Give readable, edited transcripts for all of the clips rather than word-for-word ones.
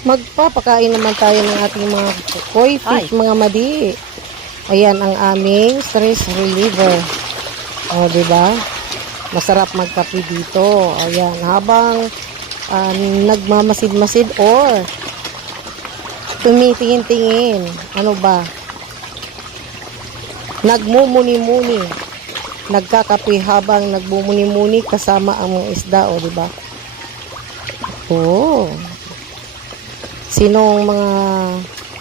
Magpapakain naman tayo ng ating mga koi fish, mga madi. Ayan ang aming stress reliever. O, diba? Masarap magkape dito. Ayan, habang nagmamasid-masid or tumitingin-tingin. Ano ba? Nagmumuni-muni. Nagkakape habang nagmumuni-muni kasama ang mga isda, o diba? Oh. Sinong mga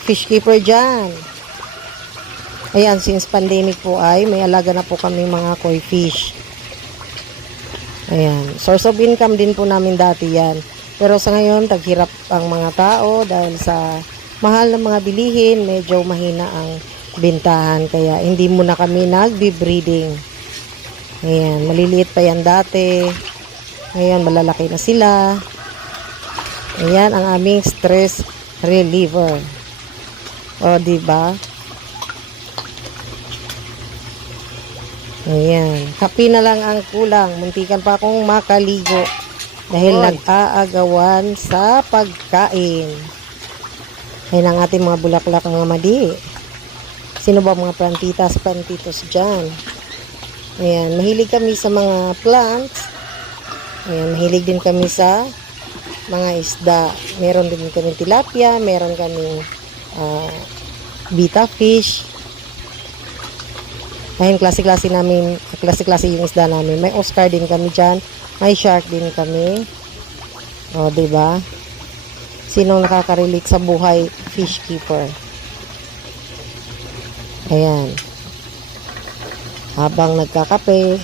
fish keeper dyan? Ayan, since pandemic po ay may alaga na po kami mga koi fish. Ayan, source of income din po namin dati yan. Pero sa ngayon, taghirap ang mga tao dahil sa mahal ng mga bilihin, medyo mahina ang bintahan. Kaya hindi muna kami nagbi-breeding. Ayan, maliliit pa yan dati. Ngayon, malalaki na sila. Ayan ang aming stress reliever. O, diba? Ayan. Kape na lang ang kulang. Muntikan pa akong makaligo. Dahil nag-aagawan sa pagkain. Ayan ang ating mga bulaklak, mga madi. Sino ba mga plantitos dyan? Ayan. Mahilig kami sa mga plants. Ayan. Mahilig din kami sa mga isda. Meron din kami tilapia, meron kami betta fish. Ayun, klase-klase yung isda namin. May Oscar din kami dyan. May shark din kami. O, diba? Sinong nakaka-relate sa buhay fish keeper? Ayan. Habang nagkakape,